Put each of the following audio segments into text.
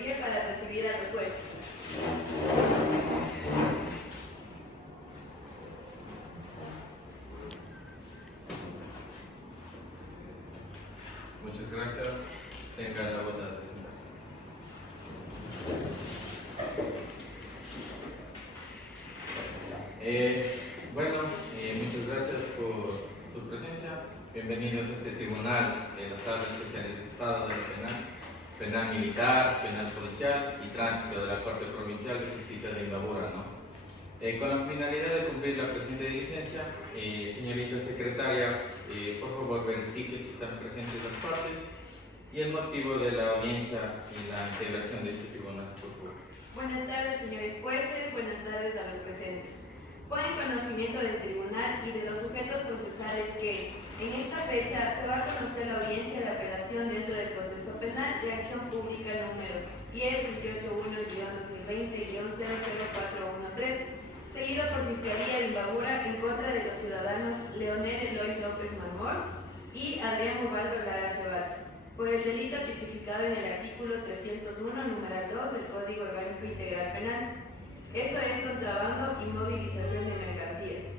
pie para recibir a los jueces. Muchas gracias. Tenga la bondad de sentarse. Muchas gracias por su presencia. Bienvenidos a este tribunal de la sala especializada del penal militar, penal policial y tránsito de la Corte Provincial de Justicia de Imbabura, con la finalidad de cumplir la presente diligencia, señorita secretaria, por favor verifique si están presentes las partes y el motivo de la audiencia y la integración de este tribunal, por favor. Buenas tardes, señores jueces, buenas tardes a los presentes. Pone en conocimiento del tribunal y de los sujetos procesales que, en esta fecha, se va a conocer la audiencia de apelación dentro del proceso penal de acción pública número 10-281-2020-00413, seguido por Fiscalía de Imbabura en contra de los ciudadanos Leonel Eloy López Marmol y Adrián Ubaldo Lara Ceballos, por el delito tipificado en el artículo 301, numeral 2 del Código Orgánico Integral Penal. Esto es contrabando y movilización de mercancías.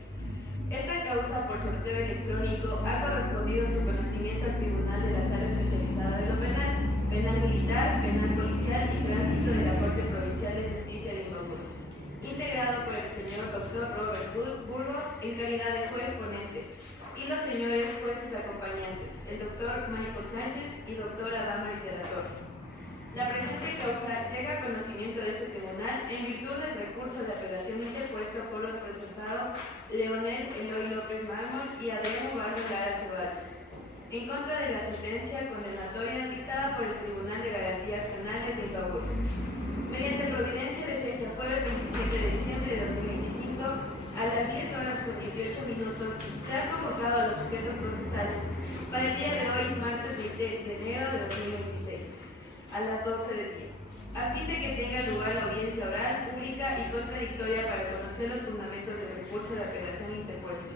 Esta causa, por sorteo electrónico, ha correspondido su conocimiento al Tribunal de la Sala Especializada de lo Penal, Penal Militar, Penal Policial y Tránsito de la Corte Provincial de Justicia de Imbabura, integrado por el señor Dr. Robert Burgos en calidad de juez ponente, y los señores jueces acompañantes, el Dr. Michael Sánchez y Dr. Adamaris de la Torre. La presente causa llega a conocimiento de este tribunal en virtud del recurso de apelación interpuesto por los procesados Leonel Eloy López Marmol y Adrián Ubaldo Lara Ceballos, en contra de la sentencia condenatoria dictada por el Tribunal de Garantías Penales de Imbabura. Mediante providencia de fecha jueves 27 de diciembre de 2025, a las 10 horas con 18 minutos, se ha convocado a los sujetos procesales para el día de hoy, martes 20 de enero de 2026. A las 12 del día, a fin de que tenga lugar la audiencia oral, pública y contradictoria para conocer los fundamentos del recurso de apelación interpuesto,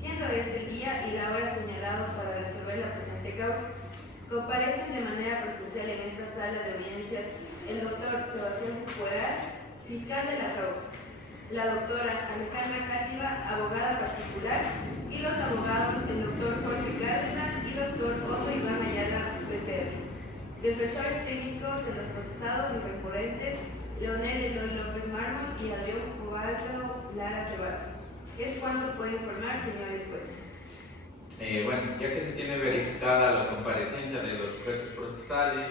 siendo este el día y la hora señalados para resolver la presente causa. Comparecen de manera presencial en esta sala de audiencias el doctor Sebastián Pueral, fiscal de la causa, la doctora Alejandra Cátiva, abogada particular, y los abogados el doctor Jorge Cárdenas y doctor Otto Iván Ayala Becerra. Defensores técnicos de los procesados y recurrentes Leonel Eloy López Marmol y Adrián Ubaldo Lara Ceballos. Es cuanto puede informar, señores jueces. Ya que se tiene verificada la comparecencia de los sujetos procesales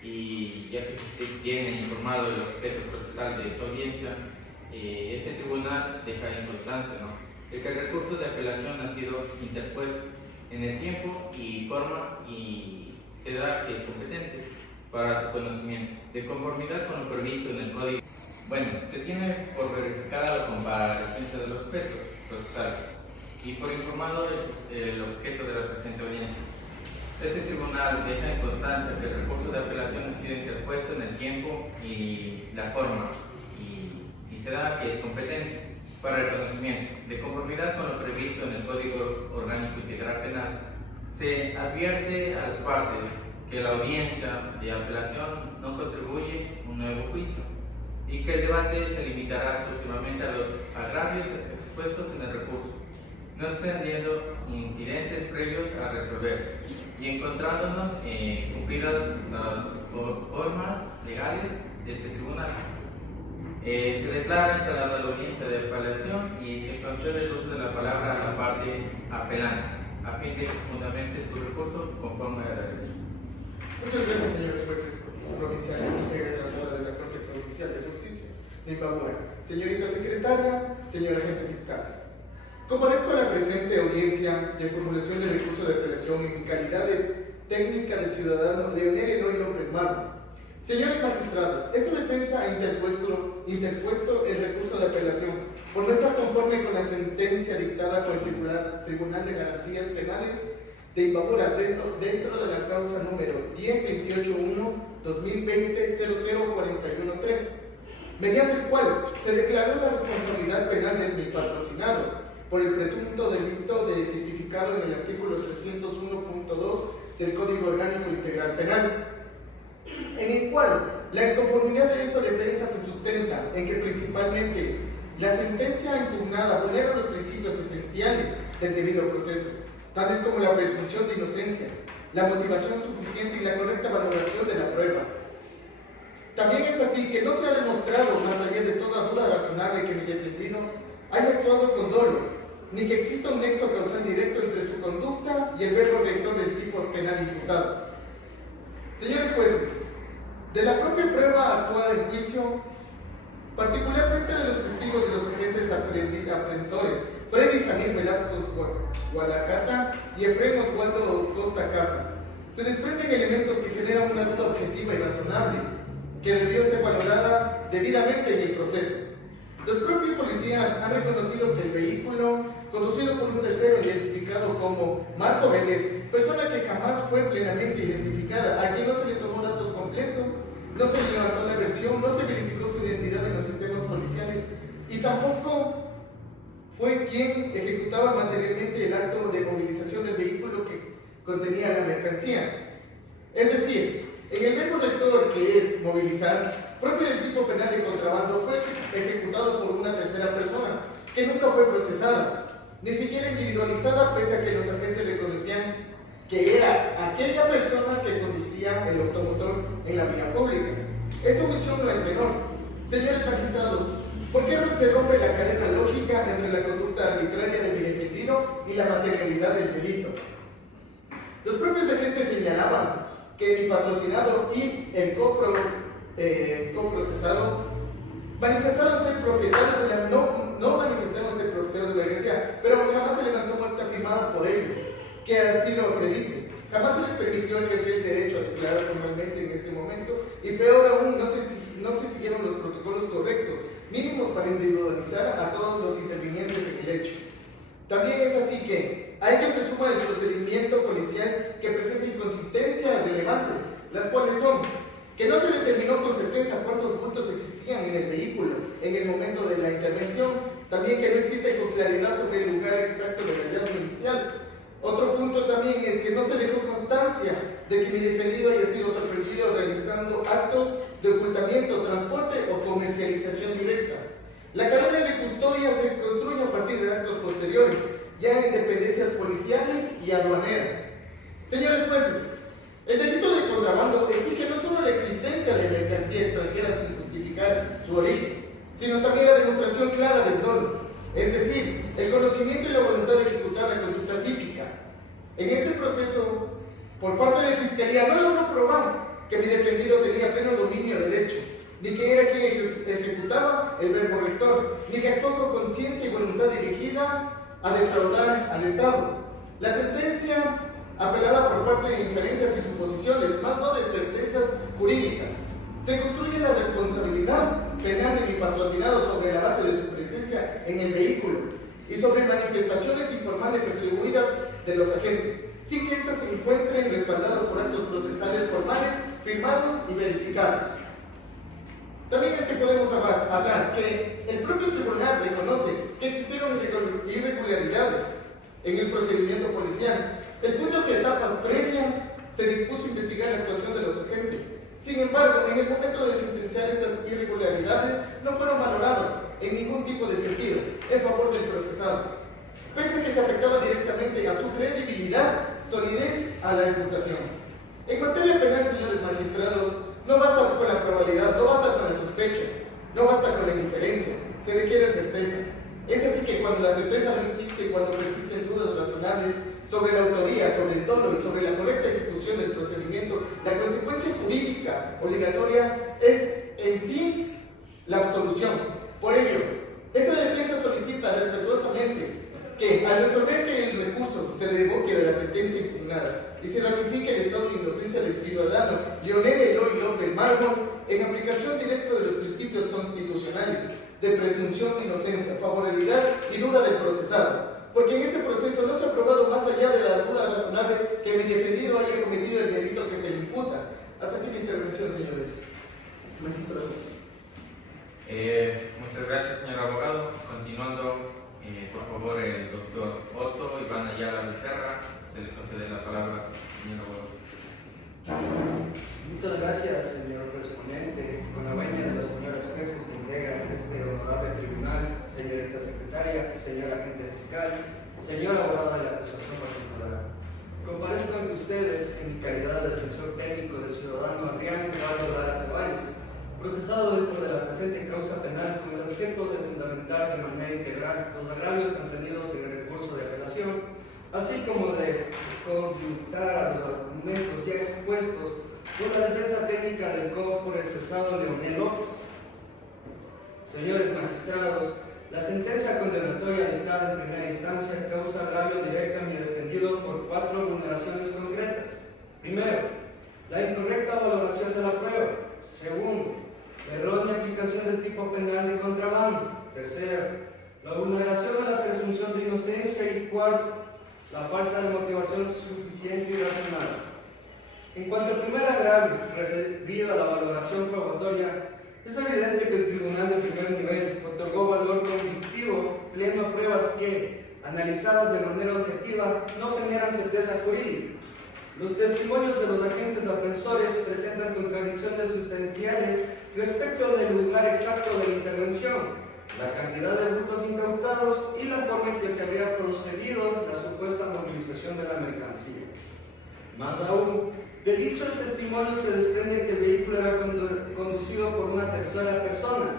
y ya que se tiene informado el objeto procesal de esta audiencia, este tribunal deja en constancia de que el recurso de apelación ha sido interpuesto en el tiempo y forma y se da que es competente para su conocimiento, de conformidad con lo previsto en el Código. Se tiene por verificada la comparecencia de los sujetos procesales y por informado el objeto de la presente audiencia. Este tribunal deja en constancia que el recurso de apelación ha sido interpuesto en el tiempo y la forma y se da que es competente para el conocimiento, de conformidad con lo previsto en el Código Orgánico Integral Penal. Se advierte a las partes que la audiencia de apelación no contribuye a un nuevo juicio y que el debate se limitará exclusivamente a los agravios expuestos en el recurso, no extendiendo incidentes previos a resolver y encontrándonos cumplidas las formas legales de este tribunal. Se declara instalada la audiencia de apelación y se concede el uso de la palabra a la parte apelante, a fin de que fundamente su recurso conforme a derecho. Muchas gracias, señores jueces provinciales que integran la sala de la Corte Provincial de Justicia de Imbabura. Señorita secretaria, señor agente fiscal. Comparezco a la presente audiencia de formulación de recurso de apelación en mi calidad de técnica del ciudadano Leonel Eloy López Marmol. Señores magistrados, esta defensa ha interpuesto el recurso de apelación por no estar conforme con la sentencia dictada por el Tribunal de Garantías Penales de Imbabura dentro de la causa número 10-281-2020-00413, mediante el cual se declaró la responsabilidad penal de mi patrocinado por el presunto delito tipificado en el artículo 301.2 del Código Orgánico Integral Penal, en el cual La inconformidad de esta defensa se sustenta en que principalmente la sentencia impugnada vulnera los principios esenciales del debido proceso, tales como la presunción de inocencia, la motivación suficiente y la correcta valoración de la prueba. También es así que no se ha demostrado, más allá de toda duda razonable, que mi defendido haya actuado con dolo, ni que exista un nexo causal directo entre su conducta y el verbo rector del tipo penal imputado. Señores jueces, de la propia prueba actuada en juicio, particularmente de los testigos de los agentes aprensores Freddy Samir Velasco Gualacata y Efrén Oswaldo Costa Casa, se desprenden elementos que generan una duda objetiva y razonable, que debió ser valorada debidamente en el proceso. Los propios policías han reconocido que el vehículo, conducido por un tercero identificado como Marco Vélez, persona que jamás fue plenamente identificada, a quien no se le tomó datos completos, no se le levantó la versión, no se verificó su identidad en los sistemas policiales y tampoco fue quien ejecutaba materialmente el acto de movilización del vehículo que contenía la mercancía. Es decir, en el verbo rector, que es movilizar, propio del tipo penal de contrabando, fue ejecutado por una tercera persona, que nunca fue procesada, ni siquiera individualizada, pese a que los agentes reconocían que era aquella persona que conducía el automotor en la vía pública. Esta omisión no es menor. Señores magistrados, ¿por qué se rompe la cadena lógica entre la conducta arbitraria de mi defendido y la materialidad del delito? Los propios agentes señalaban que mi patrocinado y el coprocesado manifestaron ser propietarios de la... No manifestaron ser propietarios de la mercancía, pero jamás se levantó muerta firmada por ellos, que así lo acredite. Jamás se les permitió ejercer el derecho a declarar formalmente en este momento, y peor aún, no se siguieron los protocolos correctos, mínimos para individualizar a todos los intervinientes en el hecho. También es así que a ello se suma el procedimiento policial que presenta inconsistencias relevantes, las cuales son que no se determinó con certeza cuántos bultos existían en el vehículo en el momento de la intervención, también que no existe con claridad sobre el lugar exacto del hallazgo inicial. Otro punto también es que no se dejó constancia de que mi defendido haya sido sorprendido realizando actos de ocultamiento, transporte o comercialización directa. La cadena de custodia se construye a partir de actos posteriores, ya en dependencias policiales y aduaneras. Señores jueces, el delito de contrabando exige no solo la existencia de mercancía extranjera sin justificar su origen, sino también la demostración clara del dolo, es decir, el conocimiento y la voluntad de ejecutar la conducta típica. En este proceso, por parte de Fiscalía, no logró probar que mi defendido tenía pleno dominio del hecho, ni que era quien ejecutaba el verbo rector, ni que actuó con conciencia y voluntad dirigida a defraudar al Estado. La sentencia, apelada por parte de inferencias y suposiciones, más no de certezas jurídicas, se construye la responsabilidad penal de mi patrocinado sobre la base de su presencia en el vehículo y sobre manifestaciones informales atribuidas de los agentes, sin que éstas se encuentren respaldadas por actos procesales formales, firmados y verificados. También es que podemos hablar que el propio tribunal reconoce que existieron irregularidades en el procedimiento policial, el punto que etapas previas se dispuso a investigar la actuación de los agentes. Sin embargo, en el momento de sentenciar estas irregularidades no fueron valoradas en ningún tipo de sentido en favor del procesado, pese a que se afectaba directamente a su credibilidad, solidez a la imputación. En materia penal, señores magistrados, no basta con la probabilidad, no basta con la sospecha, no basta con la indiferencia, se requiere certeza. Es así que cuando la certeza no existe, cuando persisten dudas razonables sobre la autoría, sobre el dolo y sobre la correcta ejecución del procedimiento, la consecuencia jurídica obligatoria es en sí la absolución. Por ello, esta defensa solicita respetuosamente que, al resolver que el recurso se revoque de la sentencia impugnada y se ratifique el estado de inocencia del ciudadano Leonel Eloy López Mármol, en aplicación directa de los principios constitucionales de presunción de inocencia, favorabilidad y duda del procesado, porque en este proceso no se ha probado más allá de la duda razonable que mi defendido haya cometido el delito que se le imputa. Hasta aquí mi intervención, señores magistrados. Muchas gracias, señor abogado. Continuando, por favor, el doctor Otto Iván Ayala Becerra, se le concede la palabra, señor abogado. Muchas gracias, señor correspondiente. honorable tribunal, señorita secretaria, señor agente fiscal, señor abogado de la acusación particular. Comparezco ante ustedes en mi calidad de defensor técnico del ciudadano Adrián Ubaldo Lara Ceballos, procesado dentro de la presente causa penal con el objeto de fundamentar de manera integral los agravios contenidos en el recurso de apelación, así como de conductar a los argumentos ya expuestos por la defensa técnica del corpore cesado Leonel López. Señores magistrados, la sentencia condenatoria dictada en primera instancia causa agravio directo a mi defendido por 4 vulneraciones concretas. Primero, la incorrecta valoración de la prueba. Segundo, la errónea aplicación del tipo penal de contrabando. Tercero, la vulneración a la presunción de inocencia. Y cuarto, la falta de motivación suficiente y racional. En cuanto al primer agravio referido a la valoración probatoria, es evidente que el tribunal de primer nivel otorgó valor convictivo pleno a pruebas que, analizadas de manera objetiva, no generan certeza jurídica. Los testimonios de los agentes aprensores presentan contradicciones sustanciales respecto del lugar exacto de la intervención, la cantidad de bultos incautados y la forma en que se habría procedido la supuesta movilización de la mercancía. Más aún, de dichos testimonios se desprende que el vehículo era conducido por una tercera persona,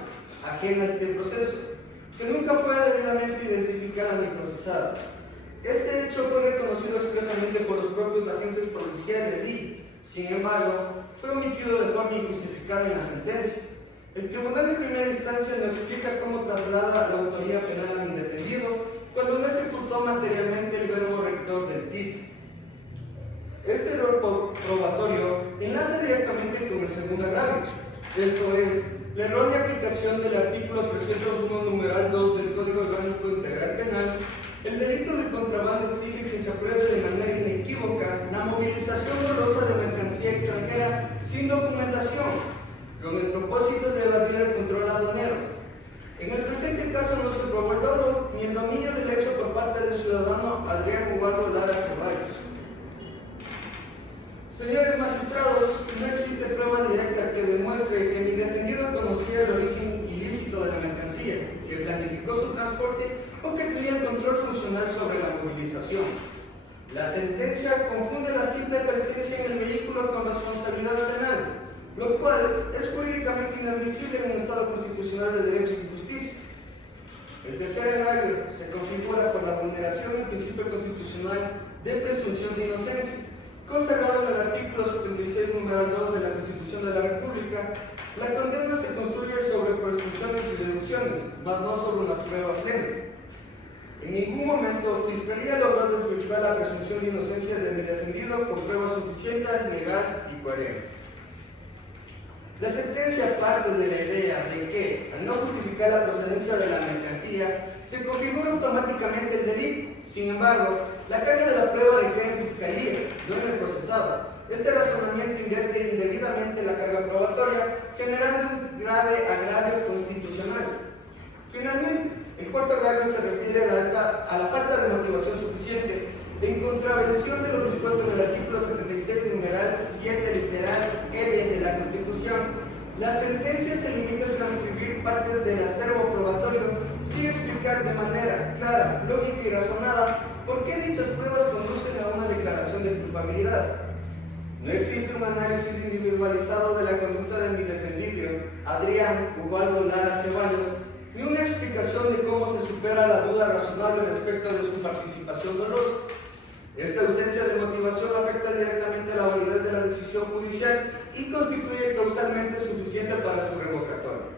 ajena a este proceso, que nunca fue debidamente identificada ni procesada. Este hecho fue reconocido expresamente por los propios agentes policiales y, sin embargo, fue omitido de forma injustificada en la sentencia. El tribunal de primera instancia no explica cómo traslada la autoría penal a mi defendido cuando no ejecutó materialmente el verbo rector del título. Este error probatorio enlaza directamente con el segundo agravio, esto es, la errónea aplicación del artículo 301 numeral 2 del Código Orgánico Integral Penal. El delito de contrabando exige que se apruebe de manera inequívoca la movilización dolosa de mercancía extranjera sin documentación, con el propósito de evadir el control aduanero. En el presente caso no se probó el dolo ni el dominio del hecho por parte del ciudadano Adrián Ubaldo Lara Ceballos. Señores magistrados, no existe prueba directa que demuestre que mi defendido conocía el origen ilícito de la mercancía, que planificó su transporte o que tenía el control funcional sobre la movilización. La sentencia confunde la simple presencia en el vehículo con responsabilidad penal, lo cual es jurídicamente inadmisible en un Estado constitucional de derechos y justicia. El tercer agravio se configura por la vulneración del principio constitucional de presunción de inocencia, consagrado en el artículo 76, número 2 de la Constitución de la República. La condena se construye sobre presunciones y deducciones, mas no sobre una prueba plena. En ningún momento Fiscalía logró desvirtuar la presunción de inocencia de mi defendido con prueba suficiente, legal y coherente. La sentencia parte de la idea de que, al no justificar la procedencia de la mercancía, se configura automáticamente el delito. Sin embargo, la carga de la prueba recae en Fiscalía, no en el procesado. Este razonamiento invierte indebidamente la carga probatoria, generando un grave agravio constitucional. Finalmente, el cuarto agravio se refiere a la falta de motivación suficiente en contravención de lo dispuesto en el artículo 76, numeral 7, literal L de la Constitución. La sentencia se limita a transcribir partes del acervo probatorio sin explicar de manera clara, lógica y razonada por qué dichas pruebas conducen a una declaración de culpabilidad. No existe un análisis individualizado de la conducta de mi defendido, Adrián Ubaldo Lara Ceballos, ni una explicación de cómo se supera la duda razonable respecto de su participación dolosa. Esta ausencia de motivación afecta directamente la validez de la decisión judicial y constituye causalmente suficiente para su revocatoria.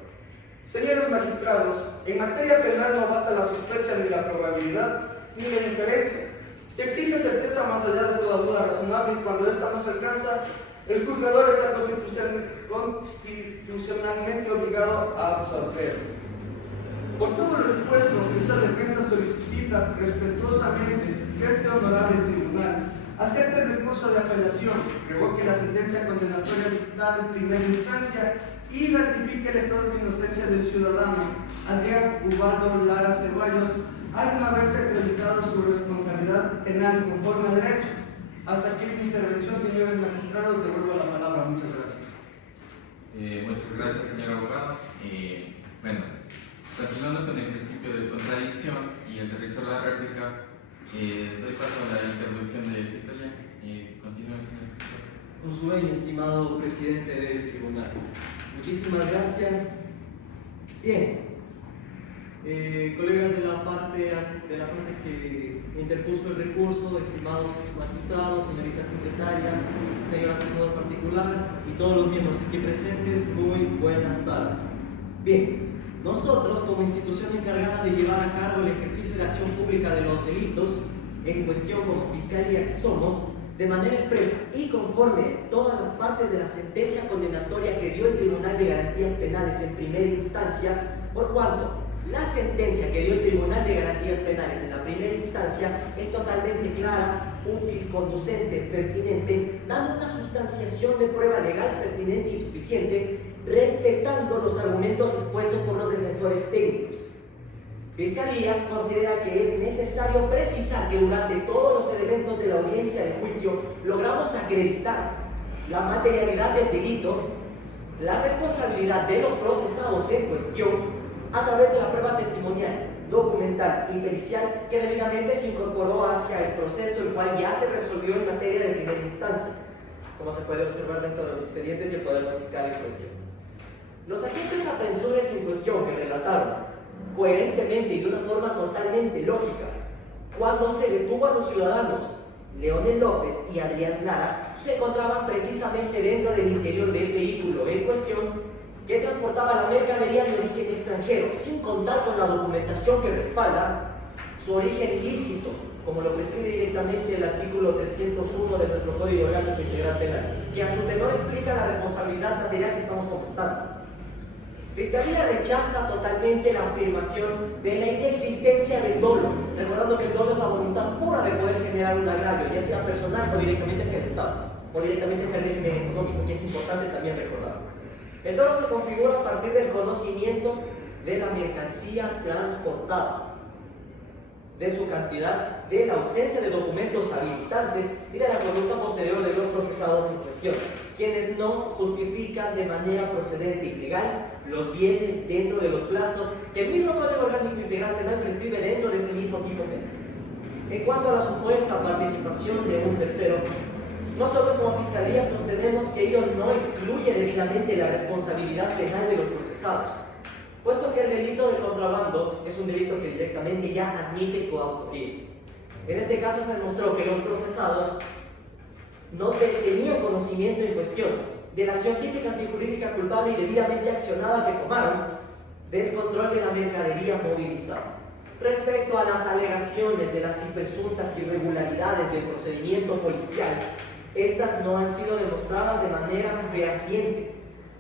Señores magistrados, en materia penal no basta la sospecha ni la probabilidad ni la inferencia. Se exige certeza más allá de toda duda razonable y cuando esta no se alcanza, el juzgador está constitucionalmente obligado a absolver. Por todo lo expuesto, esta defensa solicita respetuosamente que este honorable tribunal acepte el recurso de apelación, revoque la sentencia condenatoria dictada en primera instancia y ratifique el estado de inocencia del ciudadano Adrián Ubaldo Lara Ceballos al no haberse acreditado su responsabilidad penal conforme a derecho. Hasta aquí mi intervención, señores magistrados. Devuelvo la palabra. Muchas gracias. Muchas gracias, señor abogado. Bueno, Continuando con el principio de contradicción y el derecho a la réplica, doy paso a la intervención de Fiscalía. Continúe, señor fiscal. Con su venia, estimado presidente del tribunal. Muchísimas gracias. Bien, colegas de la parte que interpuso el recurso, estimados magistrados, señorita secretaria, señor acusador particular y todos los miembros aquí presentes, muy buenas tardes. Bien, nosotros como institución encargada de llevar a cargo el ejercicio de acción pública de los delitos en cuestión como fiscalía que somos, de manera expresa y conforme todas las partes de la sentencia condenatoria que dio el Tribunal de Garantías Penales en primera instancia, por cuanto la sentencia que dio el Tribunal de Garantías Penales en la primera instancia es totalmente clara, útil, conducente, pertinente, dando una sustanciación de prueba legal pertinente y suficiente, respetando los argumentos expuestos por los defensores técnicos. Fiscalía considera que es necesario precisar que durante todos los elementos de la audiencia de juicio logramos acreditar la materialidad del delito, la responsabilidad de los procesados en cuestión a través de la prueba testimonial, documental y pericial que debidamente se incorporó hacia el proceso, el cual ya se resolvió en materia de primera instancia, como se puede observar dentro de los expedientes y el poder fiscal en cuestión. Los agentes aprensores en cuestión que relataron coherentemente y de una forma totalmente lógica cuando se detuvo a los ciudadanos Leonel López y Adrián Lara, se encontraban precisamente dentro del interior del vehículo en cuestión que transportaba la mercadería de origen extranjero, sin contar con la documentación que respalda su origen ilícito, como lo prescribe directamente el artículo 301 de nuestro Código Orgánico Integral Penal, que a su tenor explica la responsabilidad material que estamos computando. Fiscalía rechaza totalmente la afirmación de la inexistencia del dolo, recordando que el dolo es la voluntad pura de poder generar un agravio, ya sea personal o directamente hacia el Estado, o directamente hacia el régimen económico, que es importante también recordar. El dolo se configura a partir del conocimiento de la mercancía transportada, de su cantidad, de la ausencia de documentos habilitantes y de la conducta posterior de los procesados en cuestión, quienes no justifican de manera procedente y legal los bienes dentro de los plazos que el mismo Código Orgánico Integral Penal prescribe dentro de ese mismo tipo penal. En cuanto a la supuesta participación de un tercero, nosotros como Fiscalía sostenemos que ello no excluye debidamente la responsabilidad penal de los procesados, puesto que el delito de contrabando es un delito que directamente ya admite coautoría. En este caso se demostró que los procesados no tenían conocimiento en cuestión de la acción típica antijurídica culpable y debidamente accionada que tomaron del control de la mercadería movilizada. Respecto a las alegaciones de las presuntas irregularidades del procedimiento policial, estas no han sido demostradas de manera fehaciente,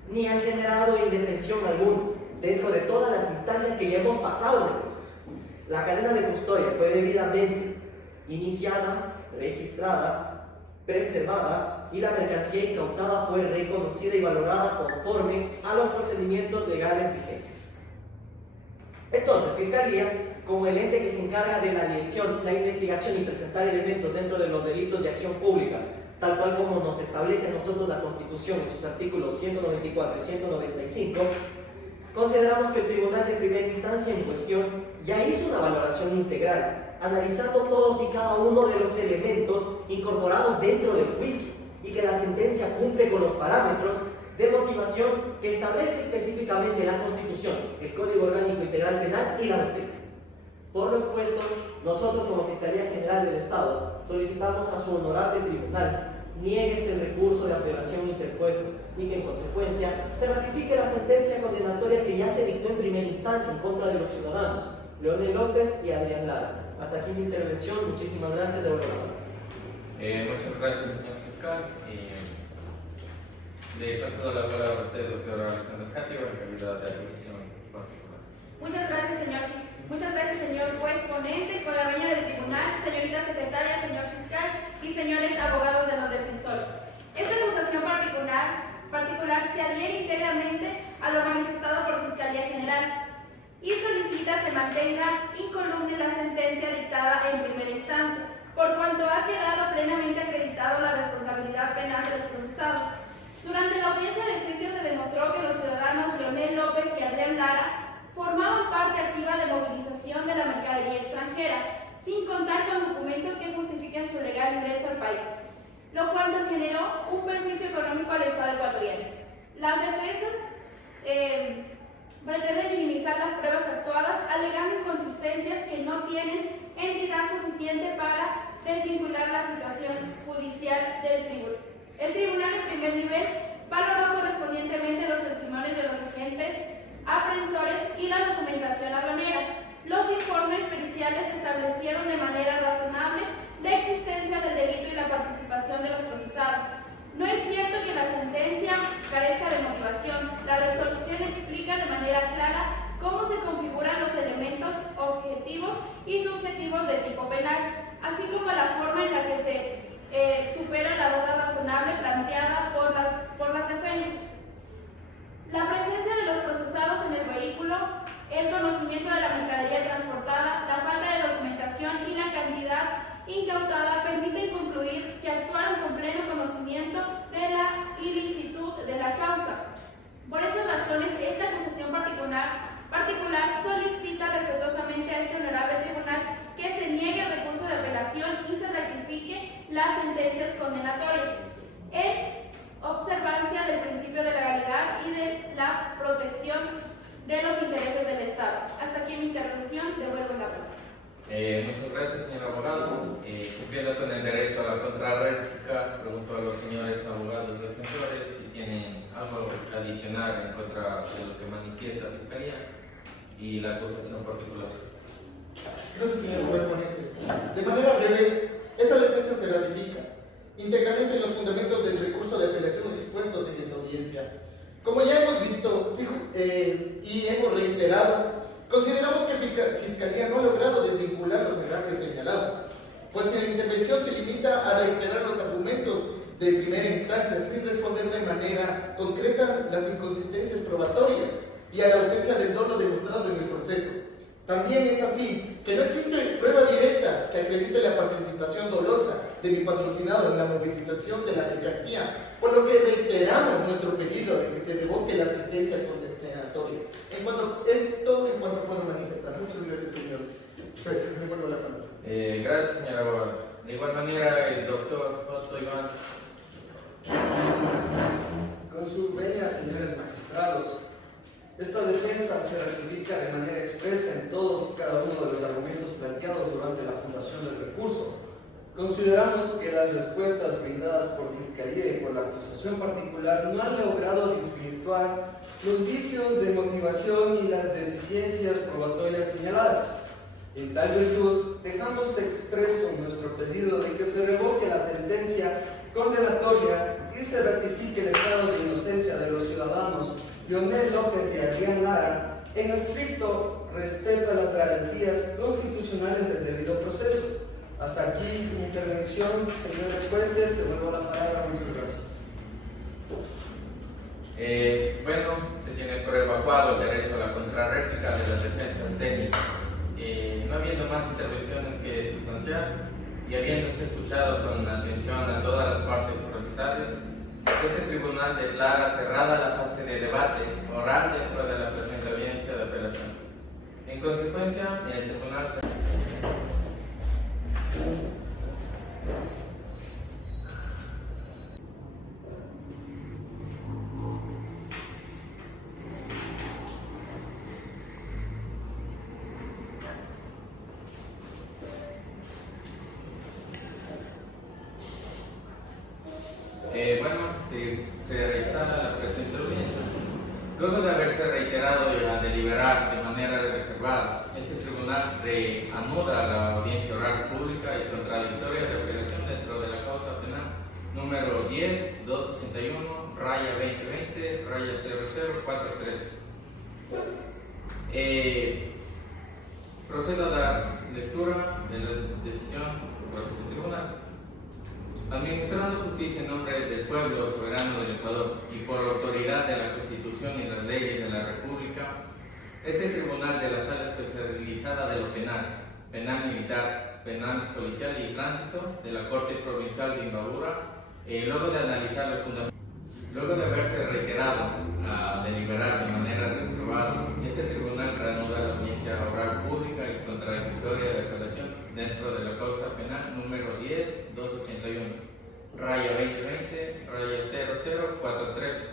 ni han generado indefensión alguna dentro de todas las instancias que ya hemos pasado en el proceso. La cadena de custodia fue debidamente iniciada, registrada, preservada y la mercancía incautada fue reconocida y valorada conforme a los procedimientos legales vigentes. Entonces, Fiscalía, como el ente que se encarga de la dirección, la investigación y presentar elementos dentro de los delitos de acción pública, tal cual como nos establece a nosotros la Constitución en sus artículos 194 y 195, consideramos que el Tribunal de Primera Instancia en cuestión ya hizo una valoración integral, analizando todos y cada uno de los elementos incorporados dentro del juicio y que la sentencia cumple con los parámetros de motivación que establece específicamente la Constitución, el Código Orgánico Integral Penal y la doctrina. Por lo expuesto, nosotros como Fiscalía General del Estado solicitamos a su honorable tribunal niegue ese recurso de apelación interpuesto y que en consecuencia se ratifique la sentencia condenatoria que ya se dictó en primera instancia en contra de los ciudadanos Leonel López y Adrián Lara. Hasta aquí mi intervención, muchísimas gracias de vuelta. Muchas gracias, señor fiscal. Le paso la palabra a usted, doctora Alejandra Catio, en calidad de acusación particular. Muchas gracias, señor juez ponente, con la venia del tribunal, señorita secretaria, señor fiscal y señores abogados de los defensores. Esta acusación particular se adhiere íntegramente a lo manifestado por Fiscalía General y solicita se mantenga incolume la sentencia dictada en primera instancia, por cuanto ha quedado plenamente acreditado la responsabilidad penal de los procesados. Durante la audiencia del juicio se demostró que los ciudadanos Leonel López y Adrián Lara formaban parte de la mercadería extranjera, sin contar con documentos que justifiquen su legal ingreso al país, lo cual generó un perjuicio económico al Estado ecuatoriano. Las defensas pretenden minimizar las pruebas actuadas, alegando inconsistencias que no tienen entidad suficiente para desvincular la situación judicial del tribunal. El tribunal de primer nivel valoró correspondientemente los testimonios de los agentes aprensores y la documentación aduanera. Los informes periciales establecieron de manera razonable la existencia del delito y la participación de los procesados. No es cierto que la sentencia carezca de motivación. La resolución explica de manera clara cómo se configuran los elementos objetivos y subjetivos de tipo penal, así como la forma en la que se supera la duda razonable planteada por las defensas. La presencia de los procesados en el vehículo, el conocimiento de la mercadería transportada, la falta de documentación y la cantidad incautada permiten concluir que actuaron con pleno conocimiento de la ilicitud de la causa. Por esas razones, esta acusación particular solicita respetuosamente a este honorable tribunal que se niegue el recurso de apelación y se rectifique las sentencias condenatorias en observancia del principio de legalidad y de la protección de los intereses del Estado. Hasta aquí mi intervención, devuelvo la palabra. Muchas gracias, señor abogado. Cumpliendo con el derecho a la contrarréplica, pregunto a los señores abogados defensores si tienen algo adicional en contra de lo que manifiesta la Fiscalía y la acusación particular. Gracias, señor juez ponente. De manera breve, esa defensa se ratifica íntegramente en los fundamentos del recurso de apelación dispuestos en esta audiencia. Como ya hemos visto y hemos reiterado, consideramos que Fiscalía no ha logrado desvincular los agravios señalados, pues en la intervención se limita a reiterar los argumentos de primera instancia sin responder de manera concreta las inconsistencias probatorias y a la ausencia del dolo demostrado en el proceso. También es así que no existe prueba directa que acredite la participación dolosa de mi patrocinado en la movilización de la mercancía, por lo que reiteramos nuestro pedido de que se revoque la sentencia condenatoria. En cuanto puedo manifestar. Muchas gracias, señor. Pues, me vuelvo la palabra. Gracias, señor abogado. De igual manera, el doctor Otto Iván. Con su venia, señores magistrados, esta defensa se ratifica de manera expresa en todos y cada uno de los argumentos planteados durante la fundación del recurso. Consideramos que las respuestas brindadas por Fiscalía y por la acusación particular no han logrado desvirtuar los vicios de motivación y las deficiencias probatorias señaladas. En tal virtud, dejamos expreso nuestro pedido de que se revoque la sentencia condenatoria y se ratifique el estado de inocencia de los ciudadanos Leonel López y Adrián Lara en estricto respeto a las garantías constitucionales del debido proceso. Hasta aquí mi intervención, señores jueces, devuelvo la palabra. Muchas gracias. Bueno, se tiene por evacuado el derecho a la contrarréplica de las defensas técnicas. No habiendo más intervenciones que sustanciar y habiéndose escuchado con atención a todas las partes procesales, este tribunal declara cerrada la fase de debate oral dentro de la presente audiencia de apelación. En consecuencia, el tribunal se... se reinstala la presente audiencia. Luego de haberse reiterado a deliberar de manera reservada, este tribunal reanuda la audiencia oral pública y contradictoria de apelación dentro de la causa penal número 10-281, raya 2020, raya 0043. Procedo a la lectura de la decisión por este tribunal. Administrando justicia en nombre del pueblo soberano del Ecuador y por autoridad de la Constitución y las leyes de la República, este tribunal de la Sala Especializada de lo Penal, Penal Militar, Penal Policial y Tránsito de la Corte Provincial de Imbabura, luego de analizar los fundamentos, luego de haberse reiterado a deliberar de manera reservada, este tribunal reanuda la audiencia oral pública y contradictoria de apelación dentro de la causa penal número 10-281, raya 2020, raya 00413.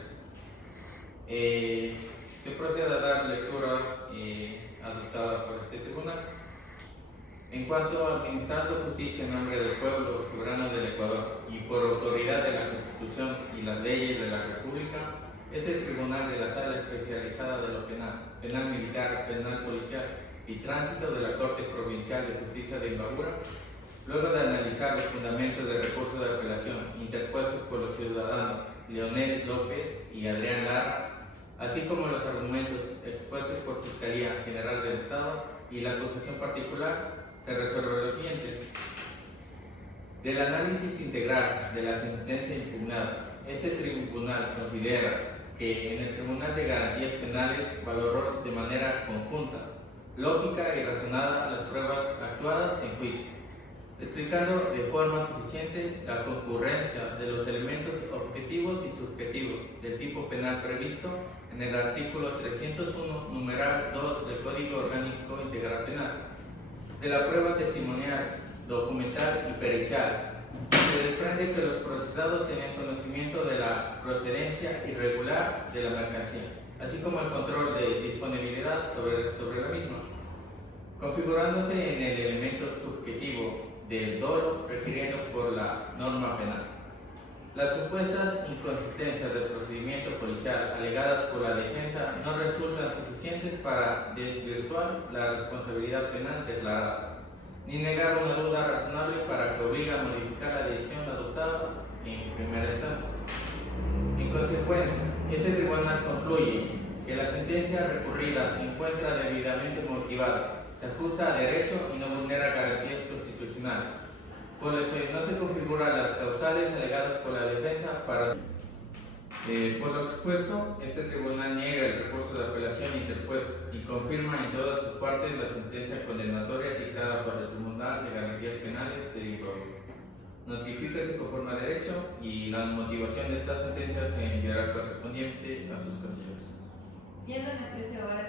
Se procede a dar lectura adoptada por este tribunal. En cuanto a administrando justicia en nombre del pueblo soberano del Ecuador y por autoridad de la Constitución y las leyes de la República, es el Tribunal de la Sala Especializada de lo Penal, Penal Militar, Penal Policial y Tránsito de la Corte Provincial de Justicia de Imbabura, luego de analizar los fundamentos de recurso de apelación interpuestos por los ciudadanos Leonel López y Adrián Lara, así como los argumentos expuestos por Fiscalía General del Estado y la acusación particular, se resuelve lo siguiente. Del análisis integral de la sentencia impugnada, este tribunal considera que en el Tribunal de Garantías Penales valoró de manera conjunta, lógica y razonada las pruebas actuadas en juicio, explicando de forma suficiente la concurrencia de los elementos objetivos y subjetivos del tipo penal previsto en el artículo 301, numeral 2 del Código Orgánico Integral Penal, de la prueba testimonial, documental y pericial. Se desprende que los procesados tenían conocimiento de la procedencia irregular de la mercancía, así como el control de disponibilidad sobre la misma, configurándose en el elemento subjetivo del dolo requiriendo por la norma penal. Las supuestas inconsistencias del procedimiento policial alegadas por la defensa no resultan suficientes para desvirtuar la responsabilidad penal declarada, ni negar una duda razonable para que obligue a modificar la decisión adoptada en primera instancia. En consecuencia, este tribunal concluye que la sentencia recurrida se encuentra debidamente motivada, se ajusta a derecho y no vulnera garantías constitucionales, por lo que no se configuran las causales alegadas por la defensa para... por lo expuesto, este tribunal niega el recurso de apelación interpuesto y confirma en todas sus partes la sentencia condenatoria dictada por el Tribunal de Garantías Penales de Imbabura. Notifíquese conforme a derecho y la motivación de esta sentencia se enviará correspondiente a sus casillas. Siendo las 13 horas